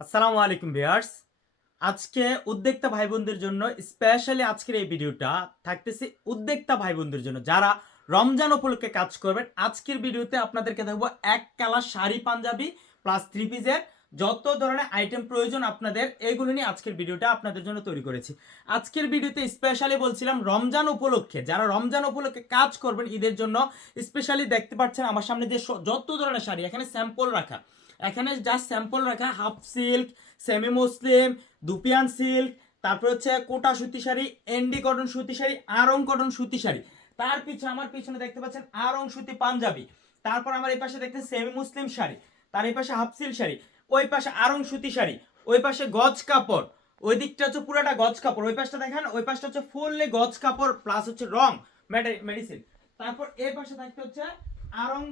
আসসালামু আলাইকুম ভিউয়ার্স। আজকে উদ্যোক্তা ভাই বোনদের জন্য স্পেশালি আজকের এই ভিডিওটা থাকতেছে উদ্যোক্তা ভাই বোনদের জন্য যারা রমজান উপলক্ষে কাজ করবেন। আজকের ভিডিওতে আপনাদেরকে দেখবো এক colour sari Punjabi plus three পিসের যত ধরনের আইটেম প্রয়োজন আপনাদের, এইগুলো নিয়ে আজকের ভিডিওটা আপনাদের জন্য তৈরি করেছি। আজকের ভিডিওতে স্পেশালি বলছিলাম রমজান উপলক্ষে, যারা রমজান উপলক্ষে কাজ করবেন ঈদের জন্য স্পেশালি দেখতে পাচ্ছেন আমার সামনে যে যত ধরনের শাড়ি এখানে স্যাম্পল রাখা, এখানে জাস্ট স্যাম্পল রাখা হাফ সিল্ক, সেমি মুসলিম, দুপিয়ান সিল্ক, তারপর হচ্ছে কোটা সুতি শাড়ি, এন্ডি কটন সুতি শাড়ি, আরং কটন সুতি শাড়ি। তার পিছনে আমার পিছনে দেখতে পাচ্ছেন আরং সুতি পাঞ্জাবি। তারপর আমার এই পাশে দেখতে সেমি মুসলিম শাড়ি, তার এই পাশে হাফ সিল্ক শাড়ি, ওই পাশে আরং সুতি শাড়ি, ওই পাশে গজ কাপড়, ওই দিকটা হচ্ছে পুরাটা গজ কাপড়, ওই পাশটা দেখেন ওই পাশটা হচ্ছে ফুললি গজ কাপড় প্লাস হচ্ছে রং মেডিসিন। তারপর এই পাশে থাকতে হচ্ছে আরং,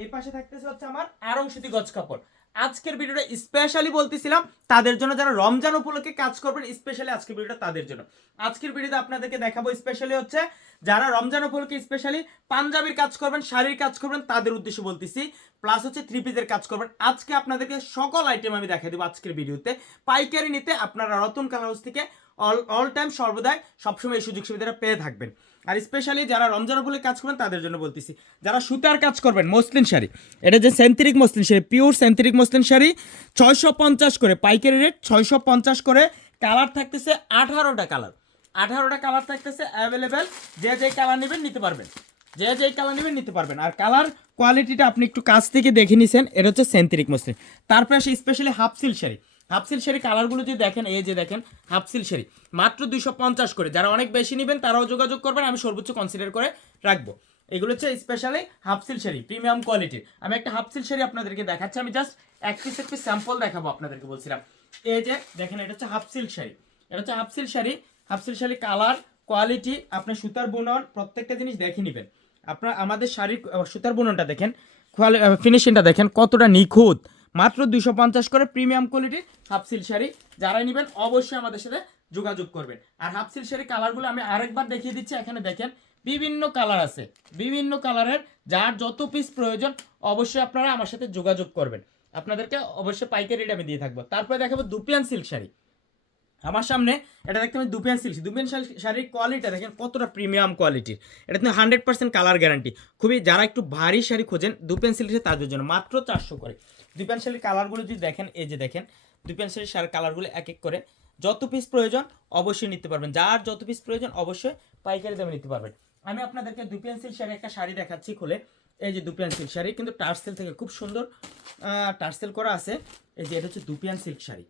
এই পাশে থাকতেছে হচ্ছে আমার আরং সুতি গজ কাপড়। আজকের ভিডিওটা স্পেশালি বলতেছিলাম তাদের জন্য যারা রমজান উপলক্ষে কাজ করবেন, স্পেশালি আজকের ভিডিওটা তাদের জন্য। আজকের ভিডিওতে আপনাদেরকে দেখাবো স্পেশালি হচ্ছে যারা রমজান উপলক্ষে স্পেশালি পাঞ্জাবির কাজ করবেন, শাড়ির কাজ করবেন, তাদের উদ্দেশ্যে বলতেছি, প্লাস হচ্ছে থ্রি পিসের কাজ করবেন। আজকে আপনাদেরকে সকল আইটেম আমি দেখাই দেবো আজকের ভিডিওতে। পাইকারি নিতে আপনারা রতন কালার হাউস থেকে অল টাইম সর্বদাই সবসময় এই সুযোগ সুবিধাটা পেয়ে থাকবেন। আর স্পেশালি যারা রমজান উপলক্ষে কাজ করবেন তাদের জন্য বলতেছি, যারা সুতার কাজ করবেন মসলিন শাড়ি, এটা যে synthetic muslin sari, pure synthetic muslin sari 650 করে পাইকারি রেট, 650 করে। কালার থাকতেছে 18টা কালার, 18টা কালার থাকতেছে অ্যাভেলেবেল। যে যে কালার নেবেন নিতে পারবেন, যে যে কালার নেবেন নিতে পারবেন। আর কালার কোয়ালিটিটা আপনি একটু কাছ থেকে দেখে নিছেন, এটা হচ্ছে সেন্থেটিক মসলিন। তারপরে আসে specially half silk sari. Half silk sari কালারগুলো যদি দেখেন, এই যে দেখেন হাফ সিল্ক শাড়ি মাত্র 250 করে। যারা অনেক বেশি নেবেন তারাও যোগাযোগ করবেন, আমি সর্বোচ্চ কনসিডার করে রাখবো। এগুলো হচ্ছে specially half silk sari premium কোয়ালিটির। আমি একটা হাফ সিল্ক শাড়ি আপনাদেরকে দেখাচ্ছি, আমি জাস্ট এক পিস স্যাম্পল দেখাবো আপনাদেরকে বলছিলাম। এই যে দেখেন এটা হচ্ছে হাফ সিল্ক শাড়ি, এটা হচ্ছে half silk sari. Half silk sari colour quality আপনার সুতার বুনন প্রত্যেকটা জিনিস দেখে নেবেন। আপনার আমাদের শাড়ির সুতার বুননটা দেখেন, ফিনিশিংটা দেখেন কতটা নিখুঁত। মাত্র 250 করে প্রিমিয়াম কোয়ালিটির হাফ সিল্ক শাড়ি। যারা নেবেন অবশ্যই আমাদের সাথে যোগাযোগ করবেন। আর হাফ সিল্ক শাড়ি কালারগুলো আমি আরেকবার দেখিয়ে দিচ্ছি। এখানে দেখেন বিভিন্ন কালার আছে, বিভিন্ন কালারের যার যত পিস প্রয়োজন অবশ্যই আপনারা আমার সাথে যোগাযোগ করবেন। আপনাদেরকে অবশ্যই পাইকারি রেট আমি দিয়ে থাকবো। তারপরে দেখাবো দুপিয়ান সিল্ক শাড়ি। আমার সামনে এটা দেখতে পাচ্ছি দুপিয়ান সিল্ক। দুপিয়ান শাড়ির কোয়ালিটিটা দেখেন কতটা প্রিমিয়াম কোয়ালিটির। এটা কিন্তু 100% কালার গ্যারান্টি। খুবই যারা একটু ভারী শাড়ি খোঁজেন দুপিয়ান সিল্ক তাদের জন্য মাত্র 400 করে। দুপিয়ান শাড়ির কালারগুলো যদি দেখেন, এই যে দেখেন দুপিয়ান শাড়ির কালারগুলো এক এক করে। যত পিস প্রয়োজন অবশ্যই নিতে পারবেন, যার যত পিস প্রয়োজন অবশ্যই পাইকারি দামে নিতে পারবেন। আমি আপনাদেরকে দুপিয়ান সিল্ক শাড়ি একটা শাড়ি দেখাচ্ছি খুলে। এই যে দুপিয়ান সিল্ক শাড়ি কিন্তু টার্সেল থেকে খুব সুন্দর টার্সেল করা আছে। এই যে এটা হচ্ছে দুপিয়ান সিল্ক শাড়ি,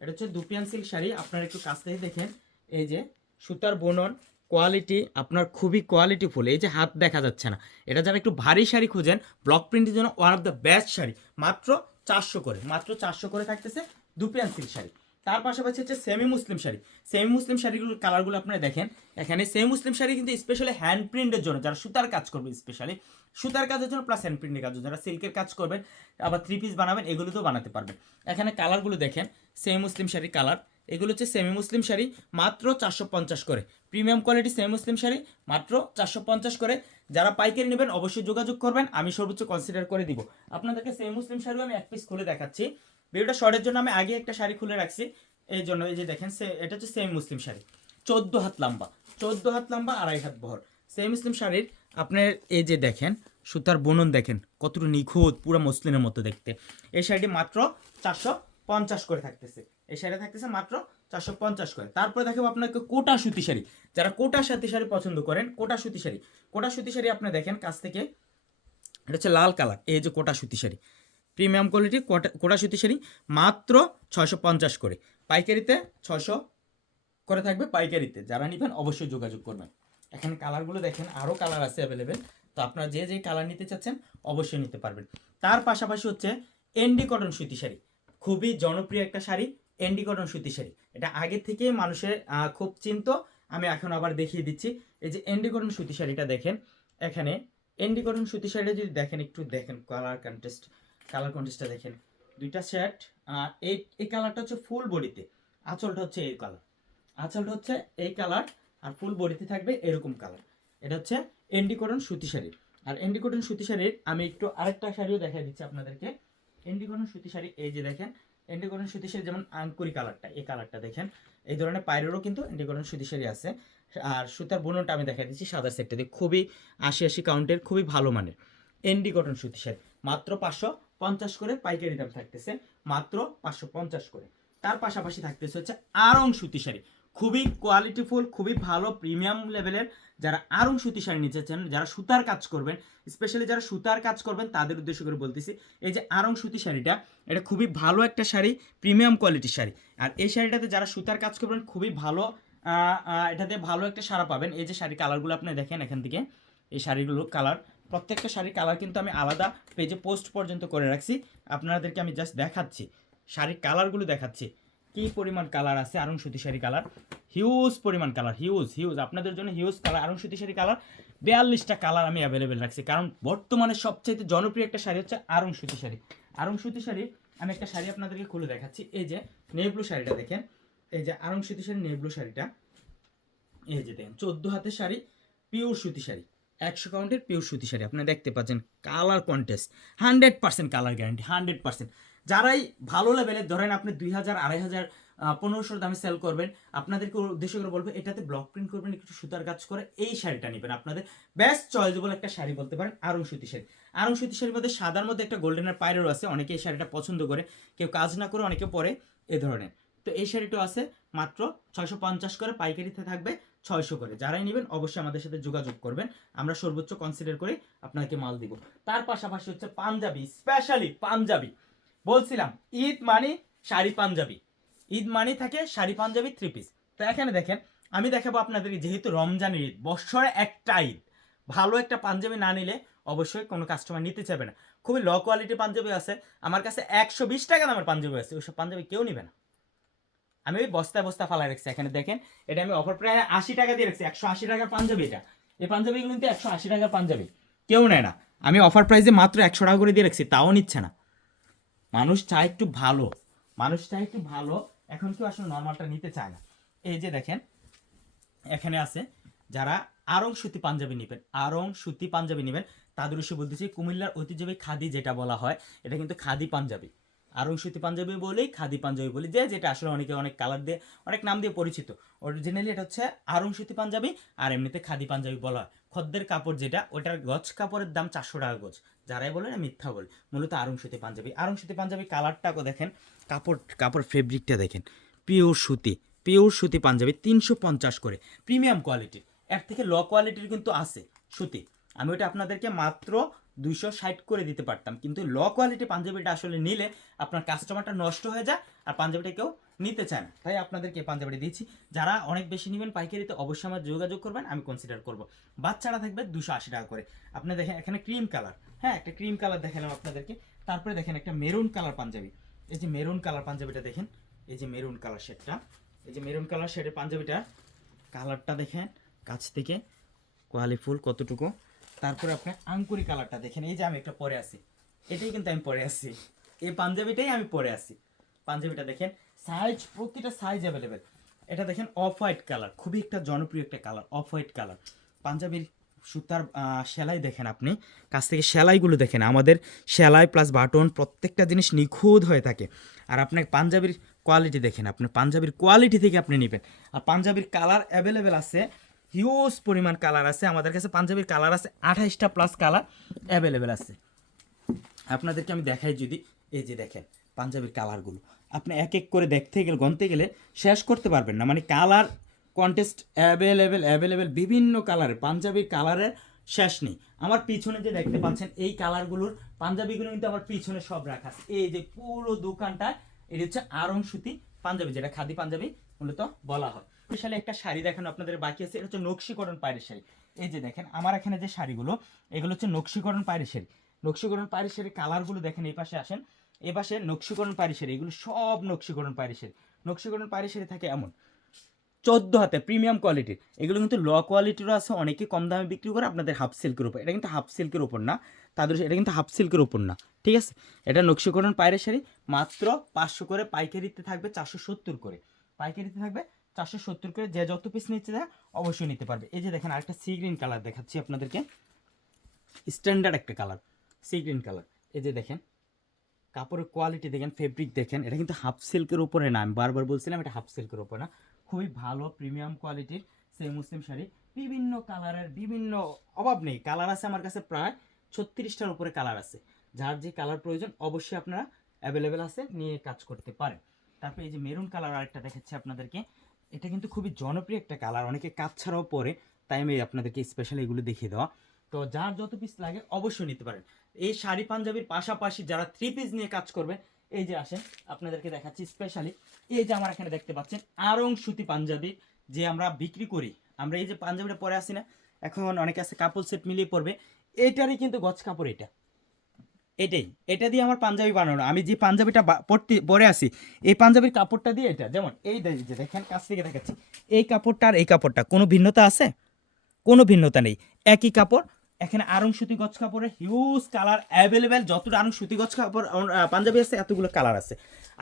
এটা হচ্ছে দুপিয়ান সিল্ক শাড়ি। আপনারা একটু কাছ থেকে দেখেন, এই যে সুতার বুনন কোয়ালিটি আপনার খুবই কোয়ালিটিফুল। এই যে হাত দেখা যাচ্ছে না, এটা যারা একটু ভারী শাড়ি খুঁজেন ব্লক প্রিন্টের জন্য one of the best sari. মাত্র 400 করে, মাত্র 400 করে থাকতেছে দুপিয়ান সিল্ক শাড়ি। তার পাশাপাশি হচ্ছে সেমি মুসলিম শাড়ি। সেমি মুসলিম শাড়িগুলোর কালারগুলো আপনারা দেখেন। এখানে সেমি মুসলিম শাড়ি কিন্তু স্পেশালি হ্যান্ড প্রিন্টের জন্য, যারা সুতার কাজ করবে স্পেশালি সুতার কাজের জন্য প্লাস হ্যান্ড প্রিন্টের কাজ, যারা সিল্কের কাজ করবেন আবার থ্রি পিস বানাবেন এগুলোতেও বানাতে পারবেন। এখানে কালারগুলো দেখেন, সেমি মুসলিম শাড়ির কালার। এগুলো হচ্ছে সেমি মুসলিম শাড়ি মাত্র 450 করে। প্রিমিয়াম কোয়ালিটি সেমি মুসলিম শাড়ি মাত্র 450 করে। যারা পাইকারি নেবেন অবশ্যই যোগাযোগ করবেন, আমি সর্বোচ্চ কনসিডার করে দিব। আপনাদেরকে সেমি মুসলিম শাড়িও আমি এক পিস খুলে দেখাচ্ছি। ভিডিওটা শর্টের জন্য আমি আগে একটা শাড়ি খুলে রাখছি এই জন্য। এই যে দেখেন এটা হচ্ছে সেমি মুসলিম শাড়ি, 14 হাত লম্বা, 14 হাত লম্বা, 2.5 হাত বহর সেমি মুসলিম শাড়ির। আপনার এই যে দেখেন সুতার বুনন দেখেন কতটা নিখুঁত, পুরো মসলিনের মতো দেখতে। এই শাড়িটি মাত্র 450 করে থাকতেছে, এই শাড়ি থাকতেছে মাত্র 450 করে। তারপরে দেখাবো আপনাকে কোটা সুতি শাড়ি। যারা কোটা সুতি শাড়ি পছন্দ করেন, কোটা সুতি শাড়ি, কোটা সুতি শাড়ি আপনি দেখেন কাছ থেকে, এটা হচ্ছে লাল কালার। এই যে কোটা সুতি শাড়ি প্রিমিয়াম কোয়ালিটি কোটা সুতি শাড়ি মাত্র 650 করে। পাইকারিতে 600 করে থাকবে পাইকারিতে। যারা নেবেন অবশ্যই যোগাযোগ করবেন। এখানে কালারগুলো দেখেন, আরও কালার আছে অ্যাভেলেবেল। তো আপনারা যে যে কালার নিতে চাচ্ছেন অবশ্যই নিতে পারবেন। তার পাশাপাশি হচ্ছে এন্ডি কটন সুতি শাড়ি, খুবই জনপ্রিয় একটা শাড়ি। এন্ডি কটন সুতি শাড়ি এটা আগে থেকে মানুষের খুব চিন্ত, আমি এখন আবার দেখিয়ে দিচ্ছি। এই যে এন্ডি কটন সুতি শাড়িটা দেখেন। এখানে এন্ডি কটন সুতি শাড়িটা যদি দেখেন, একটু দেখেন কালার কন্টেস্টটা দেখেন। দুইটা সেট। এই কালারটা হচ্ছে ফুল বডিতে, আঁচলটা হচ্ছে এই কালার, আঁচলটা হচ্ছে এই কালার, আর ফুল বডিতে থাকবে এরকম কালার। এটা হচ্ছে এন্ডি কটন সুতি শাড়ি। আর এন্ডি কটন সুতি শাড়ির আমি একটু আরেকটা শাড়িও দেখাই দিচ্ছি আপনাদেরকে। এন্ডি কটন সুতি শাড়ি এই যে দেখেন এন্টিকটন সুতি শাড়ি যেমন আঙ্কুরি কালারটা, এই কালারটা দেখেন, এই ধরনের পায়রেরও কিন্তু এন্টিকটন সুতি শাড়ি আছে। আর সুতার বুননটা আমি দেখা দিচ্ছি সাদা সেটটা দিয়ে, খুবই ৮০ কাউন্টের, খুবই ভালো মানের এন্টিকটন সুতি শাড়ি, মাত্র 550 করে পাইকারি দাম থাকতেছে, মাত্র 550 করে। তার পাশাপাশি থাকতেছে হচ্ছে আড়ং সুতি শাড়ি, খুবই কোয়ালিটিফুল, খুবই ভালো প্রিমিয়াম লেভেলের। যারা আড়ং সুতি শাড়ি নিতেছেন, যারা সুতার কাজ করবেন, স্পেশালি যারা সুতার কাজ করবেন তাদের উদ্দেশ্য করে বলতেছি, এই যে আড়ং সুতি শাড়িটা, এটা খুবই ভালো একটা শাড়ি, প্রিমিয়াম কোয়ালিটির শাড়ি। আর এই শাড়িটাতে যারা সুতার কাজ করবেন খুবই ভালো, এটাতে ভালো একটা সাড়া পাবেন। এই যে শাড়ি কালারগুলো আপনি দেখেন এখান থেকে, এই শাড়িগুলো কালার, প্রত্যেকটা শাড়ির কালার কিন্তু আমি আলাদা পেজে পোস্ট পর্যন্ত করে রাখছি, আপনাদেরকে আমি জাস্ট দেখাচ্ছি, শাড়ির কালারগুলো দেখাচ্ছি কি পরিমাণ কালার আছে। আড়ং সুতি শাড়ি কালার হিউজ পরিমাণ কালার, হিউজ হিউজ, আপনাদের জন্য হিউজ কালার। আড়ং সুতি শাড়ি কালার 42টা কালার আমি অ্যাভেলেবেল রাখছি, কারণ বর্তমানে সবচেয়ে জনপ্রিয় একটা শাড়ি হচ্ছে আড়ং সুতি শাড়ি। আড়ং সুতি শাড়ি, আমি একটা শাড়ি আপনাদেরকে খুলে দেখাচ্ছি, এই যে নেভব্লু শাড়িটা দেখেন, এই যে আড়ং সুতি শাড়ি নেভব্লু শাড়িটা, এই যে দেখেন 14 হাতের শাড়ি, পিওর সুতি শাড়ি, 100 কাউন্টের পিওর সুতি শাড়ি, আপনি দেখতে পাচ্ছেন কালার কন্টেস্ট, 100% কালার গ্যারান্টি, 100%। যারাই ভালো লেভেলের, ধরেন আপনি 2000, 2500, 1500 দামে সেল করবেন, আপনাদেরকে উদ্দেশ্য করে বলবো এটাতে ব্লক প্রিন্ট করবেন, একটু সুতার কাজ করে এই শাড়িটা নেবেন, আপনাদের বেস্ট চয়েসেবল একটা শাড়ি বলতে পারেন আড়ং সুতি শাড়ি। আড়ং সুতি শাড়ির মধ্যে সাদার মধ্যে একটা গোল্ডেনের পায়রেরও আছে, অনেকে এই শাড়িটা পছন্দ করে, কেউ কাজ না করে অনেকে পরে এ ধরনের। তো এই শাড়িটাও আছে, মাত্র 650 করে, পাইকারিতে থাকবে 600 করে। যারাই নেবেন অবশ্যই আমাদের সাথে যোগাযোগ করবেন, আমরা সর্বোচ্চ কনসিডার করে আপনাকে মাল দিব। তার পাশাপাশি হচ্ছে পাঞ্জাবি, স্পেশালি পাঞ্জাবি, বলছিলাম ঈদ মানে শাড়ি পাঞ্জাবি, ঈদ মানে থাকে শাড়ি পাঞ্জাবি 3 পিস। তো এখানে দেখেন, আমি দেখাবো আপনাদেরকে, যেহেতু রমজানের ঈদ, বছরে একটা ঈদ, ভালো একটা পাঞ্জাবি না নিলে অবশ্যই কোনো কাস্টমার নিতে চাইবে না। খুবই লো কোয়ালিটি পাঞ্জাবি আছে আমার কাছে, 120 টাকা দামের পাঞ্জাবি আছে, ওইসব পাঞ্জাবি কেউ নিবে না। আমি ওই বস্তায় বস্তা ফালাই রাখছি, এখানে দেখেন, এটা আমি অফার প্রায় 80 টাকা দিয়ে রাখছি, 180 টাকার পাঞ্জাবি এটা। এই পাঞ্জাবিগুলো কিন্তু 180 টাকার পাঞ্জাবি, কেউ নেয় না। আমি অফার প্রাইসে মাত্র 100 টাকা করে দিয়ে রাখছি, তাও নিচ্ছে না। মানুষ চায় একটু ভালো, মানুষ চায় একটু ভালো, এখন কেউ আসলে নর্মালটা নিতে চায় না। এই যে দেখেন এখানে আছে, যারা আড়ং সুতি পাঞ্জাবি নেবেন, আড়ং সুতি পাঞ্জাবি নেবেন, তাদের উদ্দেশ্যে বলতেছি, কুমিল্লার ঐতিহ্যবাহী খাদি যেটা বলা হয়, এটা কিন্তু খাদি পাঞ্জাবি। আড়ং সুতি পাঞ্জাবি বলেই খাদি পাঞ্জাবি বলি, যে যেটা আসলে অনেকে অনেক কালার দিয়ে, অনেক নাম দিয়ে পরিচিত। অরিজিনালি এটা হচ্ছে আড়ং সুতি পাঞ্জাবি, আর এমনিতে খাদি পাঞ্জাবি বলা হয়। খদ্দের কাপড় যেটা, ওটার গজ কাপড়ের দাম 400 টাকা গজ, যারাই বলে না মিথ্যা বলে, মূলত আড়ং সুতি পাঞ্জাবি। আড়ং সুতি পাঞ্জাবি কালারটাকে দেখেন, কাপড় ফেব্রিকটা দেখেন, পিওর সুতি, পিওর সুতি পাঞ্জাবি 350 করে, প্রিমিয়াম কোয়ালিটির। এর থেকে লো কোয়ালিটির কিন্তু আছে সুতি, আমি ওটা আপনাদেরকে মাত্র 260 করে দিতে পারতাম, কিন্তু লো কোয়ালিটি পাঞ্জাবিটা আসলে নিলে আপনার কাস্টমারটা নষ্ট হয়ে যায়, আর পাঞ্জাবিটা কেউ নিতে চায় না, তাই আপনাদেরকে পাঞ্জাবিটা দিয়েছি। যারা অনেক বেশি নেবেন পাইকারিতে, অবশ্যই আমার যোগাযোগ করবেন, আমি কনসিডার করব। বাচ্চারা থাকবে 280 টাকা করে। আপনি দেখেন এখানে ক্রিম কালার, হ্যাঁ একটা ক্রিম কালার দেখালাম আপনাদেরকে। তারপরে দেখেন একটা মেরুন কালার পাঞ্জাবি, এই যে মেরুন কালার পাঞ্জাবিটা দেখেন, এই যে মেরুন কালার শেডটা, এই যে মেরুন কালার শেডের পাঞ্জাবিটা, কালারটা দেখেন কাছ থেকে, কোয়ালিফুল কতটুকু। তারপরে আপনি আঙ্কুরি কালারটা দেখেন, এই যে আমি একটা পরে আছি, এটাই কিন্তু আমি পরে আছি, এই পাঞ্জাবিটাই আমি পরে আছি। পাঞ্জাবিটা দেখেন, সাইজ, প্রতিটা সাইজ অ্যাভেলেবেল। এটা দেখেন অফ হোয়াইট কালার, খুবই একটা জনপ্রিয় একটা কালার, অফ হোয়াইট কালার। পাঞ্জাবির সুতার সেলাই দেখেন, আপনি কাছ থেকে সেলাইগুলো দেখেন, আমাদের সেলাই প্লাস বাটন প্রত্যেকটা জিনিস নিখুঁত হয়ে থাকে। আর আপনার পাঞ্জাবির কোয়ালিটি দেখেন, আপনি পাঞ্জাবির কোয়ালিটি থেকে আপনি নেবেন। আর পাঞ্জাবির কালার অ্যাভেলেবেল আছে, হিউজ পরিমাণ কালার আছে আমাদের কাছে, পাঞ্জাবির কালার আছে 28টা প্লাস কালার অ্যাভেলেবেল আছে। আপনাদেরকে আমি দেখাই যদি, এই যে দেখেন পাঞ্জাবির কালারগুলো, আপনি এক এক করে দেখতে গেলে, গনতে গেলে শেষ করতে পারবেন না, মানে কালার কন্টেস্ট অ্যাভেলেবেল বিভিন্ন কালারের পাঞ্জাবির কালারের শেষ নেই। আমার পিছনে যে দেখতে পাচ্ছেন এই কালারগুলোর পাঞ্জাবিগুলো কিন্তু আমার পিছনে সব রাখা আছে, এই যে পুরো দোকানটা, এটা হচ্ছে আড়ং সুতি পাঞ্জাবি, যেটা খাদি পাঞ্জাবি মূলত বলা হয়। স্পেশালি একটা শাড়ি দেখানো আপনাদের বাকি আছে, এটা হচ্ছে নকশিকরণ পায়ের শাড়ি। এই যে দেখেন আমার এখানে যে শাড়িগুলো, এগুলো হচ্ছে নকশিকরণ পায়ের শাড়ি। নকশিকরণ পায়ের শাড়ির কালারগুলো দেখেন, এই পাশে আসেন, এ পাশে নকশিকরণ পায়ের শাড়ি, এগুলো সব নকশিকরণ পায়ের শাড়ি। নকশিকরণ পায়ের শাড়ি থাকে এমন 14 হাতে, প্রিমিয়াম কোয়ালিটির। এগুলো কিন্তু লো কোয়ালিটিরও আছে, অনেকে কম দামে বিক্রি করে আপনাদের হাফ সিল্কের উপর, এটা কিন্তু হাফ সিল্কের উপর না, তাদের এটা কিন্তু হাফ সিল্কের উপর না, ঠিক আছে। এটা নকশিকরণ পায়ের শাড়ি, মাত্র 500 করে, পাইকারিতে থাকবে 470 করে, পাইকারিতে থাকবে 470 করে। যে যত পিস নিচ্ছে দেয় অবশ্যই নিতে পারবে। এই যে দেখেন আরেকটা সি গ্রিন কালার দেখাচ্ছি আপনাদেরকে, স্ট্যান্ডার্ড একটা কালার, সি গ্রিন কালার। এই যে দেখেন কাপড়ের কোয়ালিটি দেখেন, ফেব্রিক দেখেন, এটা কিন্তু হাফ সিল্কের উপরে না, আমি বারবার বলছিলাম এটা হাফ সিল্কের উপরে না, খুবই ভালো প্রিমিয়াম কোয়ালিটির সেই মুসলিম শাড়ি। বিভিন্ন কালারের, বিভিন্ন অভাব নেই, কালার আছে আমার কাছে প্রায় 36টার উপরে কালার আছে। যার যে কালার প্রয়োজন অবশ্যই আপনারা অ্যাভেলেবেল আছে, নিয়ে কাজ করতে পারেন। তারপরে এই যে মেরুন কালার আরেকটা দেখাচ্ছি আপনাদেরকে, এটা কিন্তু খুবই জনপ্রিয় একটা কালার, অনেকে কাজ ছাড়াও পরে, তাই আমি আপনাদেরকে স্পেশালি এগুলো দেখিয়ে দেওয়া। তো যার যত পিস লাগে অবশ্যই নিতে পারেন। এই শাড়ি পাঞ্জাবির পাশাপাশি যারা 3 পিস নিয়ে কাজ করবেন, এই যে আসেন আপনাদেরকে দেখাচ্ছি স্পেশালি, এই যে আমার এখানে দেখতে পাচ্ছেন আরং সুতি পাঞ্জাবি যে আমরা বিক্রি করি। আমরা এই যে পাঞ্জাবিটা পরে আসি না, এখন অনেকে আছে কাপড় সেট মিলিয়ে পরবে, এটারই কিন্তু গজ কাপড় এটা, এটাই, এটা দিয়ে আমার পাঞ্জাবি বানানো। আমি যে পাঞ্জাবিটা পরে আসি, এই পাঞ্জাবির কাপড়টা দিয়ে এটা, যেমন এই যে দেখেন কাছ থেকে দেখাচ্ছি, এই কাপড়টা আর এই কাপড়টা কোনো ভিন্নতা আছে? কোনো ভিন্নতা নেই, একই কাপড়। এখানে আরং সুতি গজ কাপড়ের হিউজ কালার অ্যাভেলেবেল, যতটা আরং সুতি গজ কাপড় পাঞ্জাবি আছে এতগুলো কালার আছে।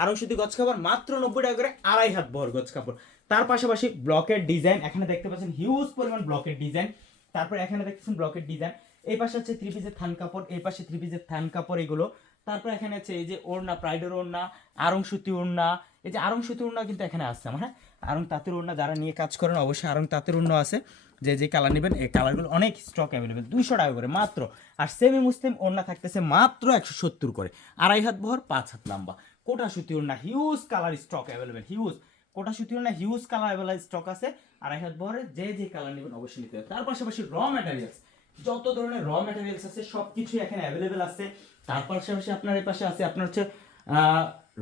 আরং সুতি গজ কাপড় মাত্র 90 টাকা করে, 2.5 হাত বহর গজ কাপড়। তার পাশাপাশি ব্লকের ডিজাইন, এখানে দেখতে পাচ্ছেন হিউজ পরিমাণ ব্লকের ডিজাইন। তারপরে এখানে দেখতেছেন ব্লকের ডিজাইন, এই পাশে হচ্ছে 3 পিসের থান কাপড়, এই পাশে 3 পিসের থান কাপড় এগুলো। তারপর এখানে আছে এই যে ওড়না, প্রাইডের ওড়না, আরং সুতি ওড়না, এই যে আরং সুতি ওড়না কিন্তু এখানে আসছে আমার, হ্যাঁ আরং তাঁতের ওড়না যারা নিয়ে কাজ করেন অবশ্যই আরং তাঁতের ওড়না আছে, যে যে কালার নেবেন এই কালারগুলো অনেক স্টক অ্যাভেলেবেল, 200 টাকা করে মাত্র। আর সেমি মুসলিম ওড়না থাকতেছে মাত্র 170 করে, 2.5 হাত বহর 5 হাত লম্বা। কোটা সুতি ওড়না huge colour stock available, huge kota সুতি ওড়না হিউজ কালার অ্যাভেলেবেল স্টক আছে, 2.5 হাত বহরে যে যে কালার নেবেন অবশ্যই নিতে হবে। তার পাশাপাশি র ম্যাটেরিয়ালস, যত ধরনের র ম্যাটেরিয়ালস আছে সব কিছুই এখানে অ্যাভেলেবেল আছে। তার পাশাপাশি আপনার এই পাশে আছে আপনার হচ্ছে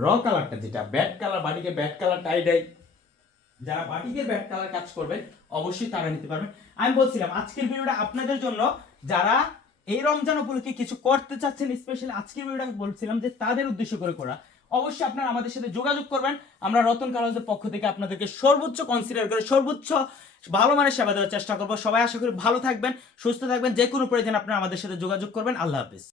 র কালারটা, যেটা ব্যাড কালার, বাড়িকে ব্যাড কালার টাই ডাই, যারা বাটিকের ব্যাড কালার কাজ করবেন অবশ্যই তারা নিতে পারবেন। আমি বলছিলাম আজকের ভিডিওটা আপনাদের জন্য, যারা এই রমজান উপলক্ষে কিছু করতে চাচ্ছেন, স্পেশালি আজকের ভিডিওটা বলছিলাম যে তাদের উদ্দেশ্য করে করা। অবশ্যই আপনারা আমাদের সাথে যোগাযোগ করবেন, আমরা রতন কালার্সের পক্ষ থেকে আপনাদেরকে সর্বোচ্চ কনসিডার করে সর্বোচ্চ ভালো মানের সেবা দেওয়ার চেষ্টা করবো। সবাই আশা করি ভালো থাকবেন, সুস্থ থাকবেন, যে কোনো প্রয়োজন আপনারা আমাদের সাথে যোগাযোগ করবেন। আল্লাহ হাফিজ।